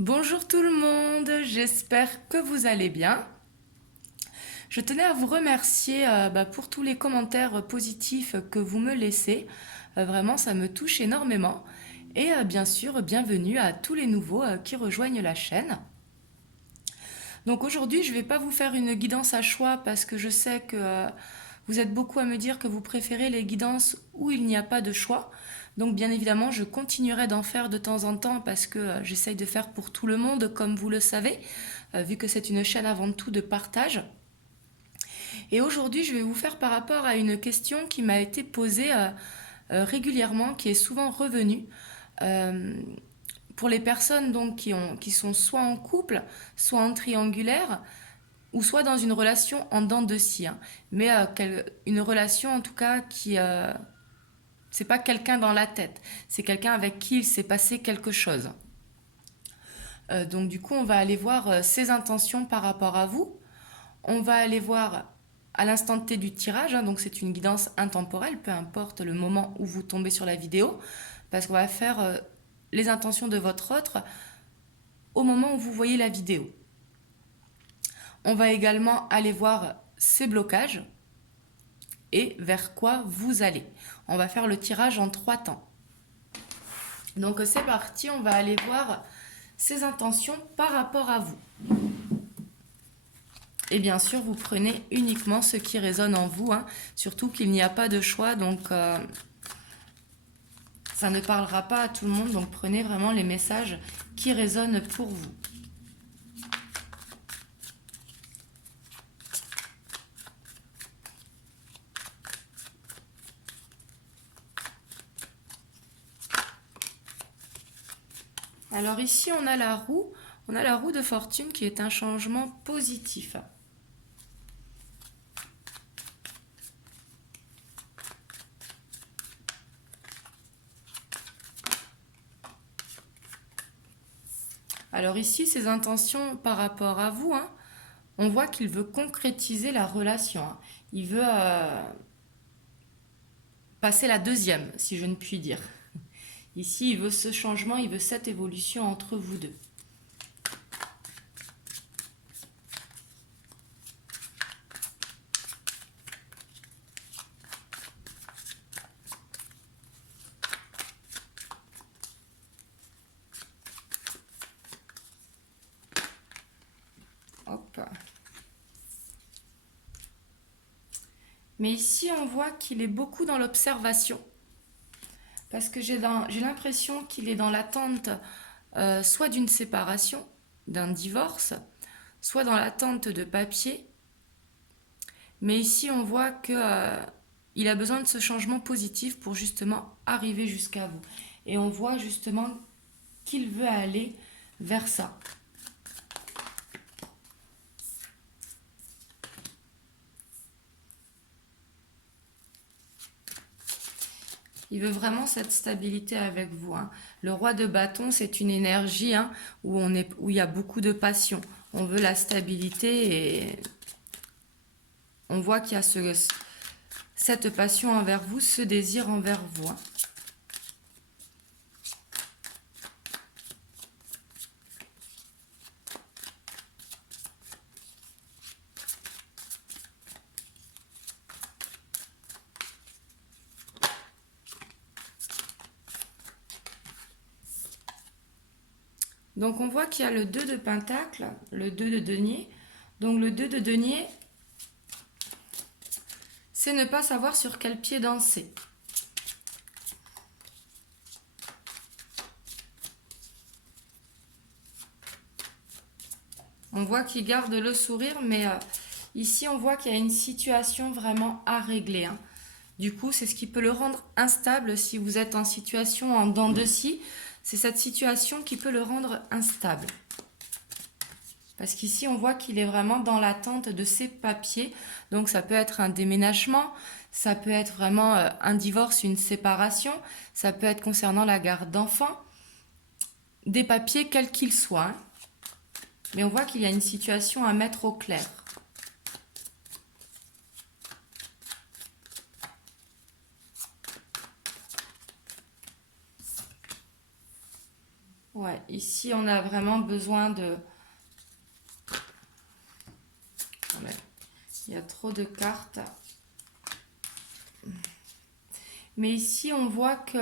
Bonjour tout le monde, j'espère que vous allez bien. Je tenais à vous remercier pour tous les commentaires positifs que vous me laissez. Vraiment, ça me touche énormément. Et bien sûr, bienvenue à tous les nouveaux qui rejoignent la chaîne. Donc aujourd'hui, je ne vais pas vous faire une guidance à choix parce que je sais que vous êtes beaucoup à me dire que vous préférez les guidances où il n'y a pas de choix. Donc bien évidemment, je continuerai d'en faire de temps en temps parce que j'essaye de faire pour tout le monde, comme vous le savez, vu que c'est une chaîne avant tout de partage. Et aujourd'hui, je vais vous faire par rapport à une question qui m'a été posée régulièrement, qui est souvent revenue. Euh, pour les personnes donc qui sont soit en couple, soit en triangulaire, ou soit dans une relation en dents de scie, hein. Mais une relation en tout cas qui c'est pas quelqu'un dans la tête, c'est quelqu'un avec qui il s'est passé quelque chose. Donc du coup, on va aller voir ses intentions par rapport à vous. On va aller voir à l'instant T du tirage, hein, donc c'est une guidance intemporelle, peu importe le moment où vous tombez sur la vidéo, parce qu'on va faire les intentions de votre autre au moment où vous voyez la vidéo. On va également aller voir ses blocages et vers quoi vous allez. On va faire le tirage en 3 temps. Donc c'est parti, on va aller voir ses intentions par rapport à vous. Et bien sûr, vous prenez uniquement ce qui résonne en vous, hein. Surtout qu'il n'y a pas de choix, donc ça ne parlera pas à tout le monde, donc prenez vraiment les messages qui résonnent pour vous. Alors ici, on a la roue de fortune qui est un changement positif. Alors ici, ses intentions par rapport à vous, hein, on voit qu'il veut concrétiser la relation, hein. Il veut passer la deuxième, si je ne puis dire. Ici, il veut ce changement, il veut cette évolution entre vous deux. Hop. Mais ici, on voit qu'il est beaucoup dans l'observation. Parce que j'ai l'impression qu'il est dans l'attente soit d'une séparation, d'un divorce, soit dans l'attente de papier. Mais ici, on voit que il a besoin de ce changement positif pour justement arriver jusqu'à vous. Et on voit justement qu'il veut aller vers ça. Il veut vraiment cette stabilité avec vous, hein. Le roi de bâton, c'est une énergie, hein, où il y a beaucoup de passion. On veut la stabilité et on voit qu'il y a cette passion envers vous, ce désir envers vous, hein. Donc on voit qu'il y a le 2 de pentacle, le 2 de denier. Donc le 2 de denier, c'est ne pas savoir sur quel pied danser. On voit qu'il garde le sourire, mais ici on voit qu'il y a une situation vraiment à régler, hein. Du coup, c'est ce qui peut le rendre instable si vous êtes en situation en dents de scie. C'est cette situation qui peut le rendre instable. Parce qu'ici, on voit qu'il est vraiment dans l'attente de ses papiers. Donc, ça peut être un déménagement, ça peut être vraiment un divorce, une séparation, ça peut être concernant la garde d'enfants, des papiers quels qu'ils soient, hein. Mais on voit qu'il y a une situation à mettre au clair. Ouais, ici, on a vraiment besoin de... Ouais, il y a trop de cartes. Mais ici, on voit que,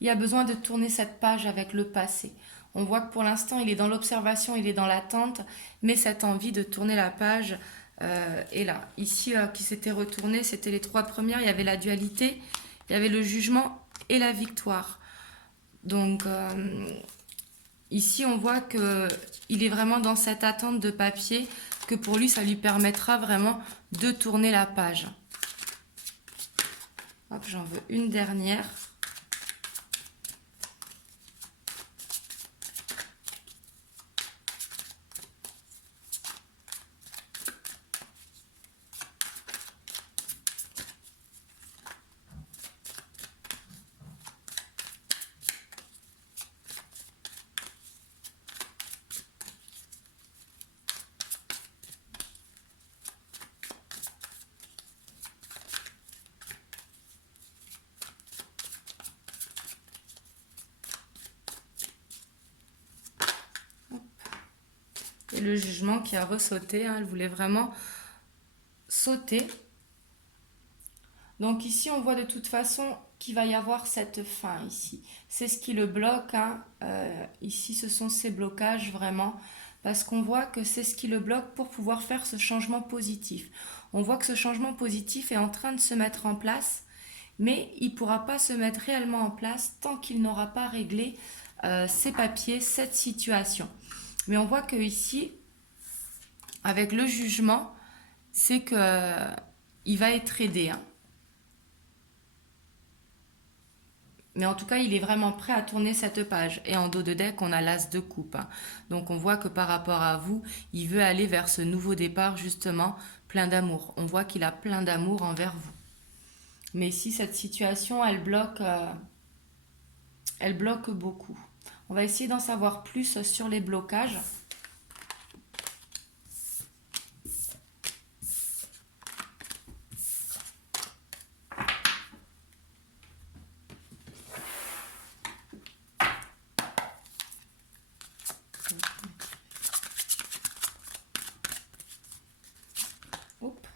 il y a besoin de tourner cette page avec le passé. On voit que pour l'instant, il est dans l'observation, il est dans l'attente, mais cette envie de tourner la page est là. Ici, qui s'était retourné, c'était les trois premières. Il y avait la dualité, il y avait le jugement et la victoire. Donc, ici, on voit que il est vraiment dans cette attente de papier, que pour lui, ça lui permettra vraiment de tourner la page. Hop, j'en veux une dernière. Et le jugement qui a ressauté, hein, elle voulait vraiment sauter. Donc ici, on voit de toute façon qu'il va y avoir cette fin ici. C'est ce qui le bloque, hein. Ici, ce sont ces blocages vraiment, parce qu'on voit que c'est ce qui le bloque pour pouvoir faire ce changement positif. On voit que ce changement positif est en train de se mettre en place, mais il ne pourra pas se mettre réellement en place tant qu'il n'aura pas réglé ses papiers, cette situation. Mais on voit que ici, avec le jugement, c'est que il va être aidé, hein. Mais en tout cas, il est vraiment prêt à tourner cette page. Et en dos de deck, on a l'as de coupe, hein. Donc on voit que par rapport à vous, il veut aller vers ce nouveau départ, justement, plein d'amour. On voit qu'il a plein d'amour envers vous. Mais ici, cette situation, elle bloque beaucoup. On va essayer d'en savoir plus sur les blocages. Hop.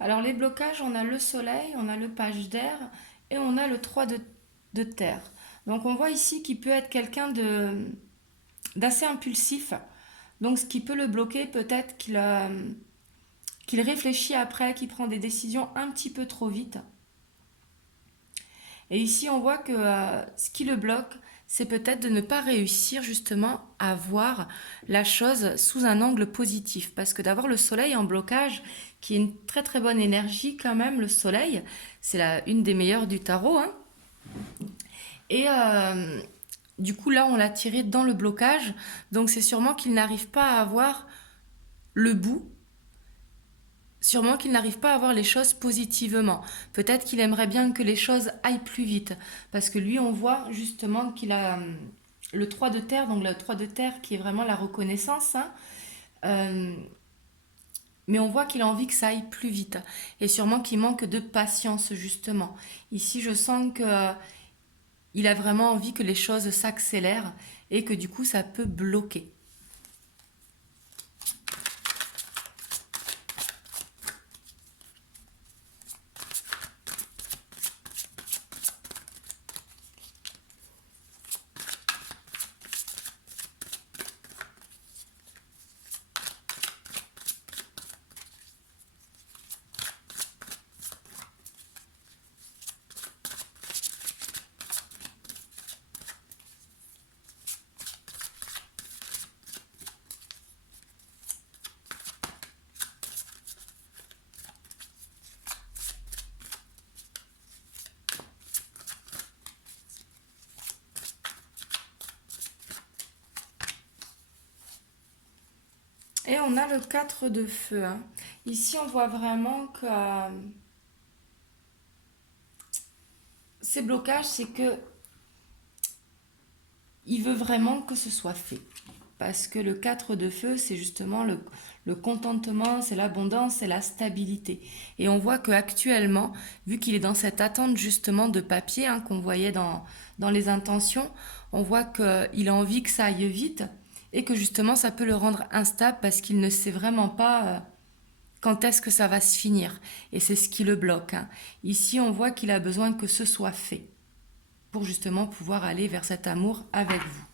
Alors les blocages, on a le soleil, on a le page d'air et on a le 3 de terre. Donc on voit ici qu'il peut être quelqu'un d'assez impulsif. Donc ce qui peut le bloquer, peut-être qu'il réfléchit après, qu'il prend des décisions un petit peu trop vite. Et ici on voit que ce qui le bloque, c'est peut-être de ne pas réussir justement à voir la chose sous un angle positif. Parce que d'avoir le soleil en blocage, qui est une très très bonne énergie quand même, le soleil, c'est une des meilleures du tarot, hein. Et du coup là on l'a tiré dans le blocage, donc c'est sûrement qu'il n'arrive pas à voir le bout, sûrement qu'il n'arrive pas à voir les choses positivement. Peut-être qu'il aimerait bien que les choses aillent plus vite, parce que lui on voit justement qu'il a le 3 de terre, donc le 3 de terre qui est vraiment la reconnaissance, hein. Euh, mais on voit qu'il a envie que ça aille plus vite, et sûrement qu'il manque de patience justement. Ici je sens que il a vraiment envie que les choses s'accélèrent et que du coup ça peut bloquer. Et on a le 4 de feu, hein. Ici, on voit vraiment que ces blocages, c'est que il veut vraiment que ce soit fait. Parce que le 4 de feu, c'est justement le contentement, c'est l'abondance, c'est la stabilité. Et on voit qu'actuellement, vu qu'il est dans cette attente justement de papier hein, qu'on voyait dans les intentions, on voit qu'il a envie que ça aille vite et que justement ça peut le rendre instable parce qu'il ne sait vraiment pas quand est-ce que ça va se finir. Et c'est ce qui le bloque. Hein. Ici, on voit qu'il a besoin que ce soit fait pour justement pouvoir aller vers cet amour avec vous.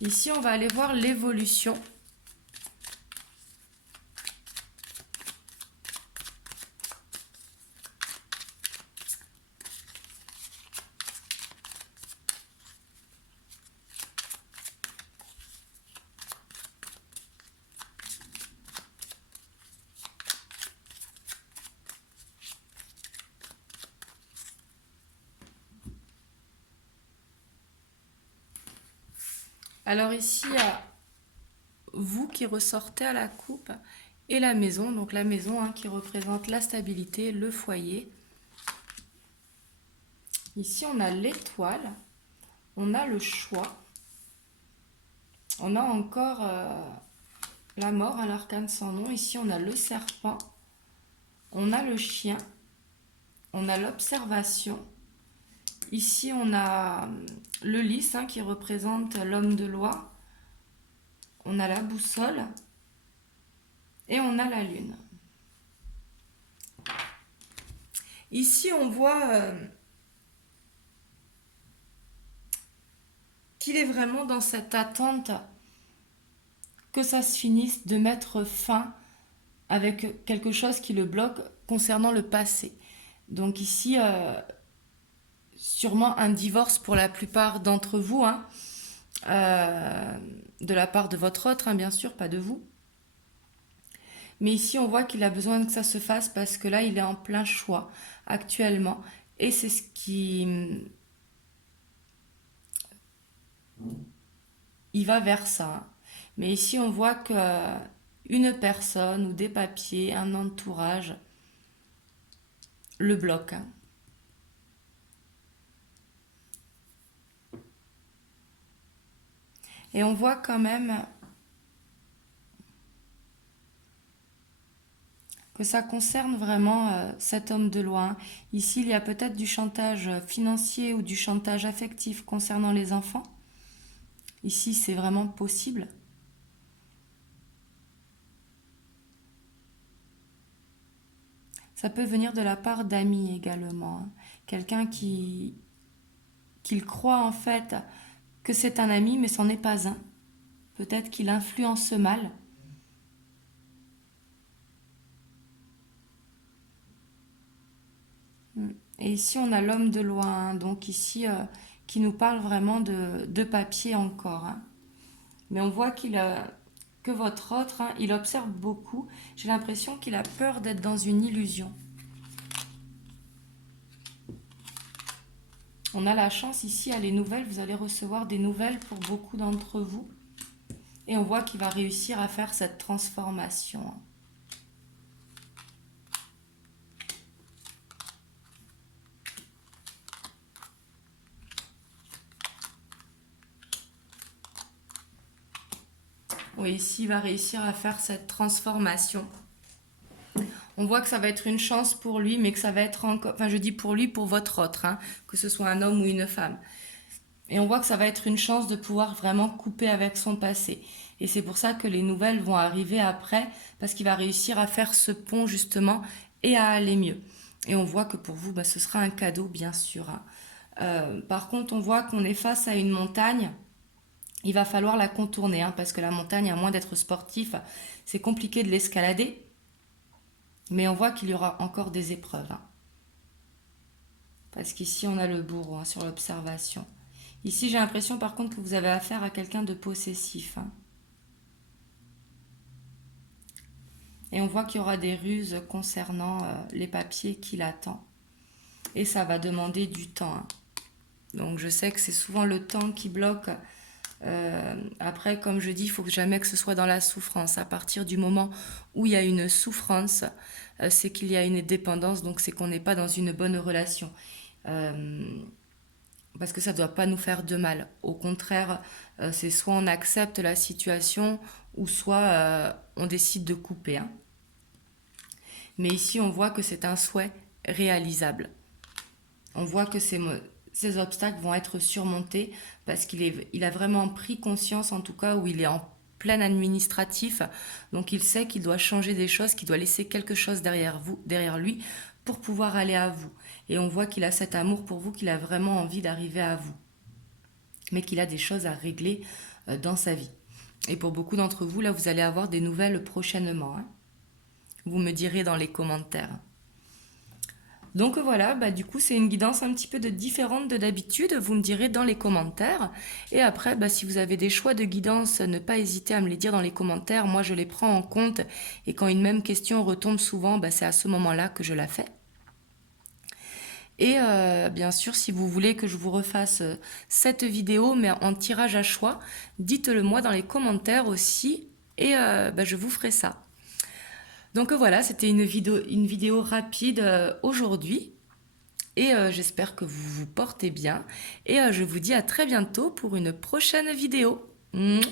Ici, on va aller voir l'évolution. Alors ici, il y a vous qui ressortez à la coupe et la maison. Donc la maison hein, qui représente la stabilité, le foyer. Ici, on a l'étoile, on a le choix, on a encore la mort à l'arcane sans nom. Ici, on a le serpent, on a le chien, on a l'observation. Ici, on a le lys hein, qui représente l'homme de loi. On a la boussole et on a la lune. Ici, on voit qu'il est vraiment dans cette attente que ça se finisse, de mettre fin avec quelque chose qui le bloque concernant le passé. Donc ici, sûrement un divorce pour la plupart d'entre vous, hein, de la part de votre autre, hein, bien sûr, pas de vous. Mais ici, on voit qu'il a besoin que ça se fasse parce que là, il est en plein choix actuellement. Et c'est ce qui... Il va vers ça. Mais ici, on voit que une personne ou des papiers, un entourage, le bloque. Hein. Et on voit quand même que ça concerne vraiment cet homme de loi. Ici, il y a peut-être du chantage financier ou du chantage affectif concernant les enfants. Ici, c'est vraiment possible. Ça peut venir de la part d'amis également. Hein. Quelqu'un qu'il croit en fait que c'est un ami, mais c'en est pas un. Peut-être qu'il influence mal. Et ici, on a l'homme de loi, hein, donc ici, qui nous parle vraiment de papier encore. Hein. Mais on voit que votre autre, hein, il observe beaucoup. J'ai l'impression qu'il a peur d'être dans une illusion. On a la chance ici à les nouvelles, vous allez recevoir des nouvelles pour beaucoup d'entre vous. Et on voit qu'il va réussir à faire cette transformation. Oui, ici, il va réussir à faire cette transformation. On voit que ça va être une chance pour lui, mais que ça va être encore... Enfin, je dis pour lui, pour votre autre, hein, que ce soit un homme ou une femme. Et on voit que ça va être une chance de pouvoir vraiment couper avec son passé. Et c'est pour ça que les nouvelles vont arriver après, parce qu'il va réussir à faire ce pont, justement, et à aller mieux. Et on voit que pour vous, ce sera un cadeau, bien sûr. Hein. Par contre, on voit qu'on est face à une montagne. Il va falloir la contourner, hein, parce que la montagne, à moins d'être sportif, c'est compliqué de l'escalader. Mais on voit qu'il y aura encore des épreuves. Hein. Parce qu'ici, on a le bourreau hein, sur l'observation. Ici, j'ai l'impression par contre que vous avez affaire à quelqu'un de possessif. Hein. Et on voit qu'il y aura des ruses concernant les papiers qu'il attend. Et ça va demander du temps. Hein. Donc je sais que c'est souvent le temps qui bloque Après, comme je dis, il faut jamais que ce soit dans la souffrance. À partir du moment où il y a une souffrance, c'est qu'il y a une dépendance, donc c'est qu'on n'est pas dans une bonne relation. Euh, Parce que ça ne doit pas nous faire de mal. Au contraire, c'est soit on accepte la situation ou soit on décide de couper, hein. Mais ici, on voit que c'est un souhait réalisable. On voit que ces obstacles vont être surmontés parce il a vraiment pris conscience, en tout cas, où il est en plein administratif. Donc, il sait qu'il doit changer des choses, qu'il doit laisser quelque chose derrière lui, pour pouvoir aller à vous. Et on voit qu'il a cet amour pour vous, qu'il a vraiment envie d'arriver à vous, mais qu'il a des choses à régler dans sa vie. Et pour beaucoup d'entre vous, là, vous allez avoir des nouvelles prochainement, hein. Vous me direz dans les commentaires. Donc voilà, bah du coup c'est une guidance un petit peu différente de d'habitude, vous me direz dans les commentaires. Et après, bah, si vous avez des choix de guidance, ne pas hésiter à me les dire dans les commentaires, moi je les prends en compte. Et quand une même question retombe souvent, bah, c'est à ce moment-là que je la fais. Et bien sûr, si vous voulez que je vous refasse cette vidéo, mais en tirage à choix, dites-le moi dans les commentaires aussi, et bah, je vous ferai ça. Donc voilà, c'était une vidéo rapide aujourd'hui, et j'espère que vous vous portez bien, et je vous dis à très bientôt pour une prochaine vidéo. Mouah.